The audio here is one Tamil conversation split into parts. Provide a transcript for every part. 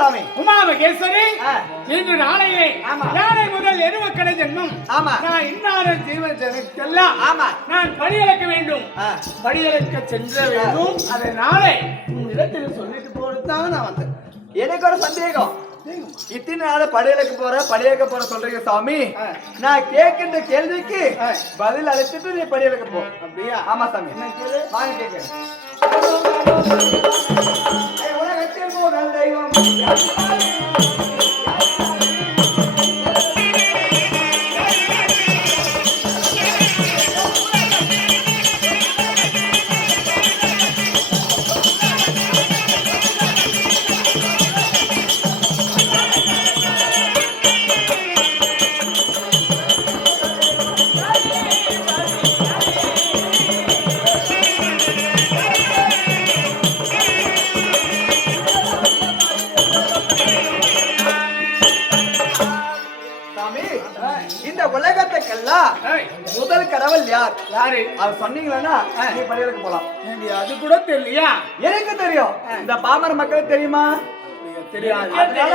சாமி உமா மகேஸ்வரி இன்று நாளையே நாளை முதல் எருவக்கடை ஜென்மம்? ஆமா. நான் இன்னார ஜீவன் ஜனத்தெல்லாம் ஆமா. நான் படியளக்க வேண்டும். படியளக்க சென்ற வேண்டும். அதை நாளை உன் இடத்தில் சொல்லிட்டு போடுத்தாங்க நான் வந்தேன். எனக்கு ஒரு சந்தேகம். இத்தனை நாள படையலுக்கு போற படையலுக்கு போற சொல்றீங்க சாமி. நான் கேட்கின்ற கேள்விக்கு பதில் அழைச்சிட்டு நீ படையலுக்கு போ. அப்படியா? ஆமா சாமி. வாங்க கேட்க முதல் தெய்வம். யார்? அது சொன்னீங்களா நீ படையலுக்கு போலாம். எனக்கு அது கூட தெரியலையா? எனக்கு தெரியும். இந்த பாமர மக்களுக்கு தெரியுமா? தெரியாது. அதனால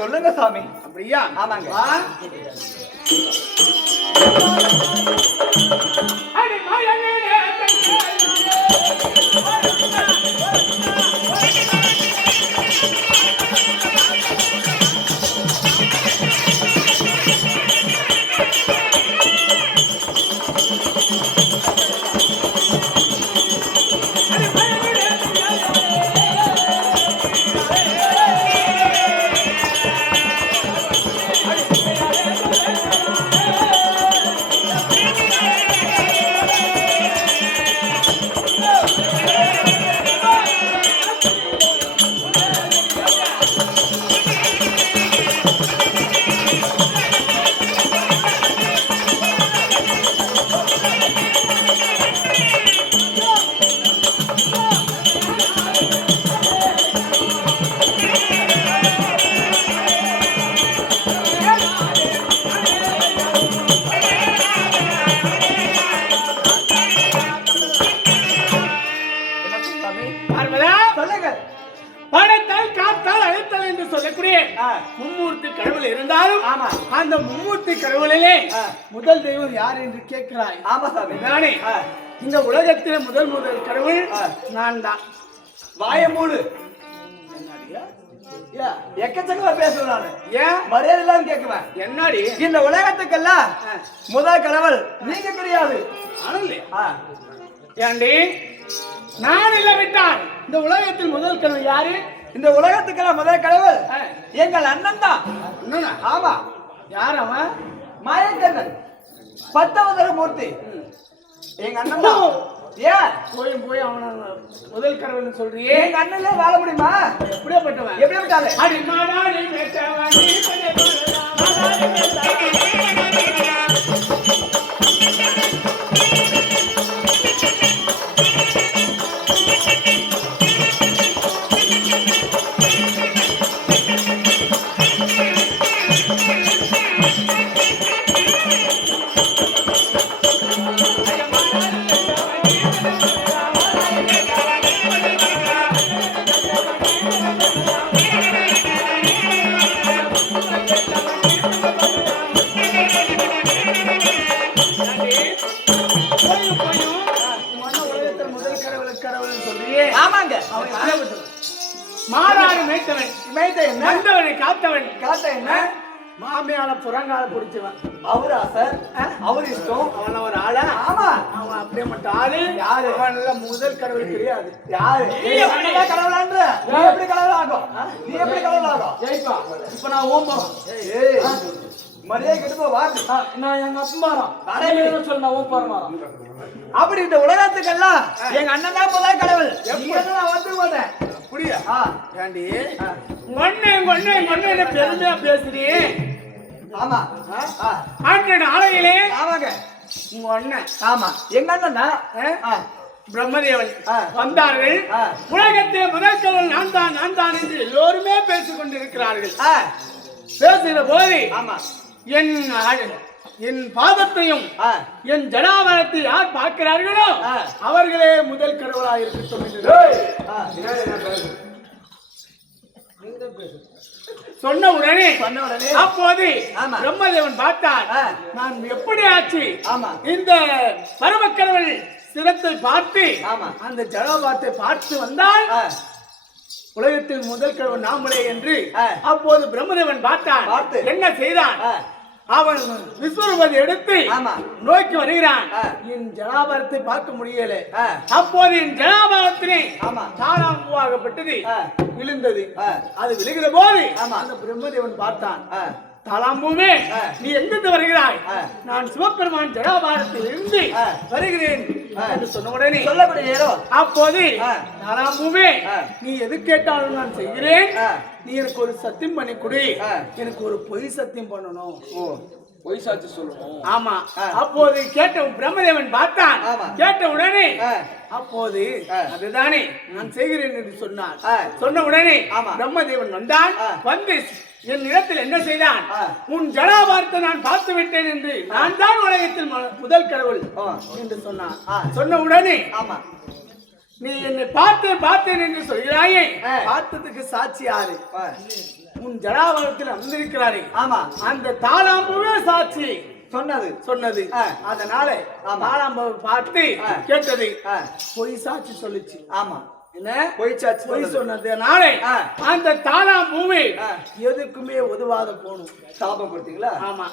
சொல்லுங்க சாமி. அப்படியா? ஆமாங்க. சொல்லக்கூடிய. மும்மூர்த்தி கடவுள் இருந்தாலும். அந்த மும்மூர்த்தி கடவுளிலே. முதல் தெய்வம் யார் என்று கேட்கிறாய்? ஆமா சாமி. நானே. இந்த உலகத்திலே முதல் முதல் கடவுள். நான் தான் வாய மூடு. எக்கச்சக்கமா பேசுவேன் நானு. ஏன்? மரியாதை இல்லாம கேட்குவேன் என்னடி? இந்த உலகத்துக்கெல்லாம். முதல் கடவுள். நீங்க கிடையாது. ஏண்டி? நான் இல்லை விட்டான் இந்த உலகத்தில் முதல் கடவுள் யாரு? இந்த உலகத்துக்கெல்லாம் முதல் கடவுள். எங்கள் அண்ணன் தான்? ஆமா. யார் அவன்? மாயக்கண்ணன். பத்தவதர மூர்த்தி. எங்க அண்ணன் தான். ஏன்? போய் போய் அவன முதல் கடவுள்னு சொல்றியே. எங்க அண்ணன்ல வாழ முடியுமா? எப்படியாப்பட்டவன் எப்படி விட்டாலே அடி மாடாடி மாறாடு மேய்த்தவன். மேய்த்த என்ன? காத்தவன். காட்ட என்ன? மாமியால புறங்கால பிடிச்சவன் அவரா சார்? அவர் இஷ்டம். அவன் ஒரு ஆளா. ஆமா. அவன் அப்படியே மட்டும் ஆளு. யாரு? அவன் எல்லாம் முதல் கடவுள் தெரியாது. யாரு? நீ எப்படி கடவுளான்ற? நீ எப்படி கடவுள் ஆகும் நீ எப்படி கடவுள் ஆகும் ஜெயிப்பா. இப்ப நான் ஓம்பரம் ஏய். மரியாதை கெட்டு வாக்கு நான் எங்க அப்பமாரம் அடே. சொல்ல நான் ஓம்பரம் அப்படி இந்த உலகத்துக்கெல்லாம் எங்க அண்ணன் தான் முதல் கடவுள். நீ நான் வந்து மாட்டேன் புரியா ஏண்டி? ஒண்ணு ஒண்ணு என்ன பெருமையா பேசுறியே ஆமா. ஆ அன்று நாளையிலே ஆமாங்க. உங்க அண்ணன். ஆமா. எங்க அண்ணன் தான் ஆ. பிரம்மதேவன் ஆ. வந்தார்கள். ஆ. உலகத்தை முதல் கடவுள் நான் தான் நான் தான் என்று எல்லோருமே பேசிக் கொண்டிருக்கிறார்கள். ஆ. பேசுகிற போது ஆமா. என் என் பாதத்தையும் ஆ. என் ஜடாவரத்தை யார் பார்க்கிறார்களோ ஆ. அவர்களே முதல் கடவுளாக இருக்கட்டும் என்று. சொன்ன உடனே சொன்ன உடனே அப்போது. பிரம்மதேவன் பார்த்தார். நான் எப்படி ஆச்சு. இந்த பரமக்கடவுள் சிரத்தை பார்த்து. அந்த ஜலபாத்தை பார்த்து வந்தால் உலகத்தில் முதல் கடவுள் நாமளே என்று. அப்போது பிரம்மதேவன் பார்த்தான் பார்த்து. என்ன செய்தான் அவன் விஸ்வரூபத்தை எடுத்து. நோக்கி வருகிறான். என் ஜலாபாரத்தை பார்க்க முடியல. அப்போது என் ஜலாபாரத்தினை ஆமா. தாராம்பூவாகப்பட்டது. விழுந்தது. அது விழுகிற போது. அந்த பிரம்மதேவன் பார்த்தான் ஆ. நீ எங்கிருந்து வருகிறாய். நான் சிவபெருமான் ஜடாபாரத்தில் இருந்து. வருகிறேன். என்று சொன்ன உடனே சொல்லக்கூடிய நேரம் அப்போது ஆ. நீ எது கேட்டாலும் நான் செய்கிறேன். நீ எனக்கு ஒரு சத்தியம் பண்ணி கொடு. எனக்கு ஒரு பொய் சத்தியம் பண்ணணும் ஓ பொய் சாட்சி சொல்லணும் ஆமா. அப்போது கேட்ட பிரம்மதேவன் பார்த்தான் ஆமா. கேட்ட உடனே. அப்போது. அதுதானே நான் செய்கிறேன் என்று சொன்னார். சொன்ன உடனே ஆமா. பிரம்மதேவன் வந்தான். வந்து என் இடத்தில் என்ன செய்தான். உன் ஜடாபாரத்தை நான் பார்த்து விட்டேன் என்று நான் தான் உலகத்தில் முதல் கடவுள். என்று சொன்னான். சொன்ன உடனே ஆமா நீ என்னை பார்த்தேன் பார்த்தேன் என்று சொல்கிறாயே. பார்த்ததுக்கு சாட்சி யாரு உன் ஜடாபாரத்தில் அமர்ந்திருக்கிறாரே ஆமா அந்த தாளாம்புவே சாட்சி சொன்னது சொன்னது. அதனால. தாளாம்பு பார்த்து. கேட்டது பொய் சாட்சி சொல்லுச்சு ஆமா என்ன? பொய்ச்சாச்சு பொய் சொன்னது. சொன்னதுனால. அந்த தாளாம்பூவை ஆ. எதுக்குமே உதவாத போகணும் சாபம் கொடுத்தீங்களா? ஆமா.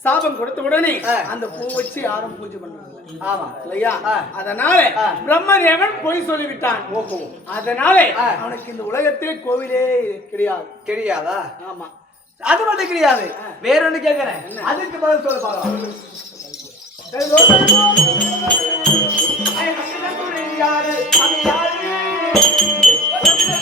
சாபம் கொடுத்த உடனே. அந்த பூ வச்சு யாரும் பூஜை பண்ணாங்க ஆமா. இல்லையா. அதனால. பிரம்மதேவன் பொய் சொல்லிவிட்டான்? ஓஹோ. அதனால ஆ. அவனுக்கு இந்த உலகத்திலே கோவிலே கிடையாது. கிடையாதா? ஆமா. அது மட்டும் கிடையாது. வேற ஒண்ணு கேக்குறேன். அதுக்கு பதில் சொல்ல பாக்கலாம் யாரு Thank you.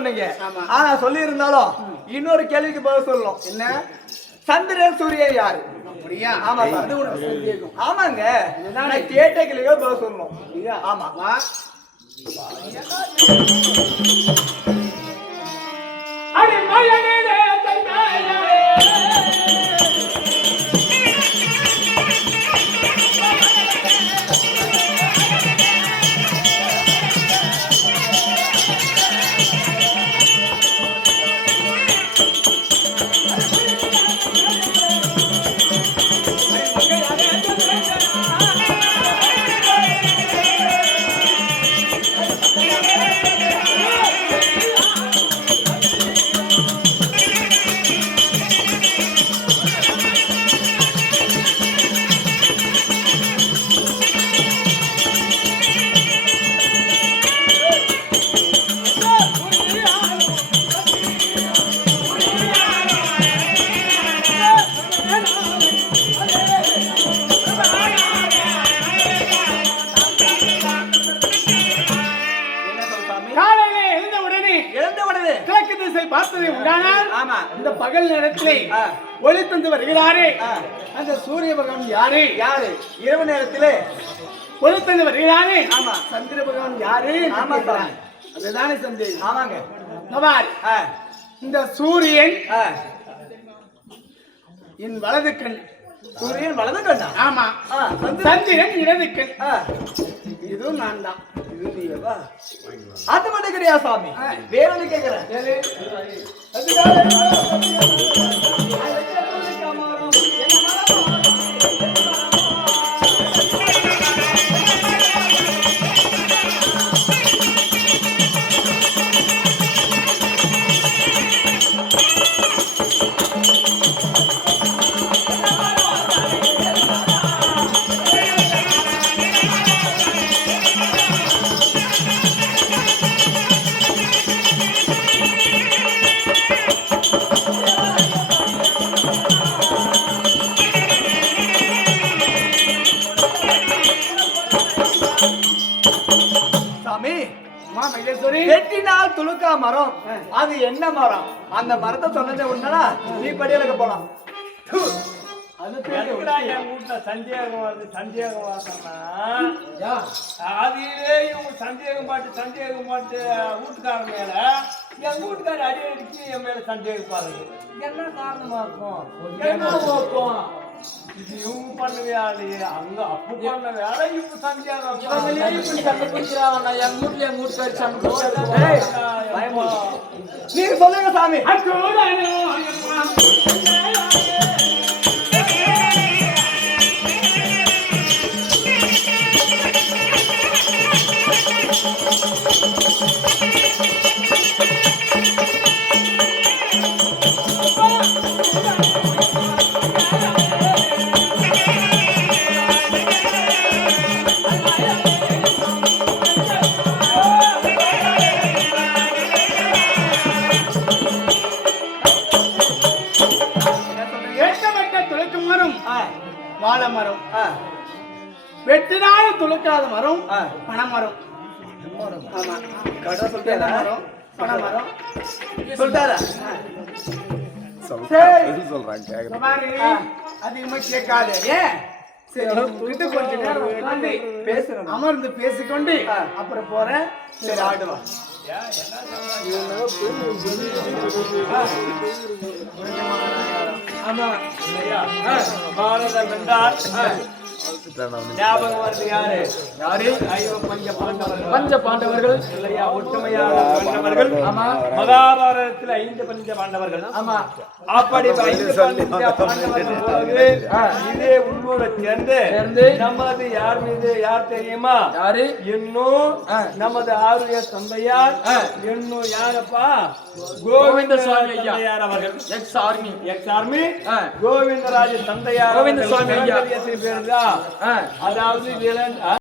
சொன்னீங்க. ஆனா சொல்லி இருந்தாலும் இன்னொரு கேள்விக்கு பதில் சொல்லணும். என்ன? சந்திரன் சூரியன் யாரு? ஆமா ஆமாங்க. நான் கேட்ட கேள்விக்கு பதில் சொல்லணும்? ஆமா. பகல் நேரத்திலே. ஒளி தந்து வருகிறாரே. அந்த சூரிய பகவான் யாரு? யாரு? இரவு நேரத்திலே ஒளி தந்து வருகிறாரே. ஆமா. சந்திர பகவான் யாரு? ஆமா. அதுதானே சந்தேகம். ஆமாங்க. நவார் ஆ, இந்த சூரியன். என் வலது கண். சூரியன் வலது கண்ணா? ஆமா. சந்திரன். இடது கண். இதுவும் நான் தான்? அது மட்டும் கிடையாது சாமி? வேற ஒண்ணு கேக்குறேன். துளுக்கா மரம்? அது என்ன மரம்? அந்த மரத்தை சொன்னதே உடனே நீ படியலுக்கு போலாம். ஹு. எதுக்குடா என் வீட்டுல சந்தேகம் வருது? சந்தேகம் வரணும்னா அதிலே இவங்க சந்தேகம் பாட்டு சந்தேகம் பாட்டு வீட்டுக்காரங்க மேல. என் வீட்டுக்கார அடி அடிச்சு என் மேல சந்தேகம் பாருங்க என்ன காரணமா இருக்கும்? என்ன நோக்கம் இது இவங்க பண்ண வேலை அங்க அப்ப பண்ண வேலை இவங்க சந்தேகம் ஏய், வெட்டினாலும் துளைக்காத மரம் ஆ. பனைமரம். ஆமா. தென்னை சொல்லிட்டாரா? மரம் பனைமரம். சொல்லிட்டாரா? அதிகமா கேட்காத. ஏன் அமர்ந்து பேசிக்கொண்டு ஆ. அப்புறம் போறேன். சரி ஆடுவா ஆமா. பாரதம் என்றால் ஞாபகம் வருது யாரு? யாரு ஐயோ பஞ்ச பாண்டவர்கள். பஞ்ச பாண்டவர்கள். இல்லையா? ஒற்றுமையான பாண்டவர்கள். ஆமா. மகாபாரதத்தில் ஐந்து பஞ்ச பாண்டவர்கள். ஆமா. அப்படி ஐந்து பஞ்ச பாண்டவர்கள் போது இதே உள்ளூரை சேர்ந்து சேர்ந்து நமது யார் மீது யார் தெரியுமா? யாரு? இன்னும். நமது ஆருடைய தந்தையார். இன்னும் யாரப்பா? ஐயா. அவர்கள். Ex army ex army. Govindaraja தந்தையார் ஐயா. எத்தனை பேருதா? ஆ அதாவது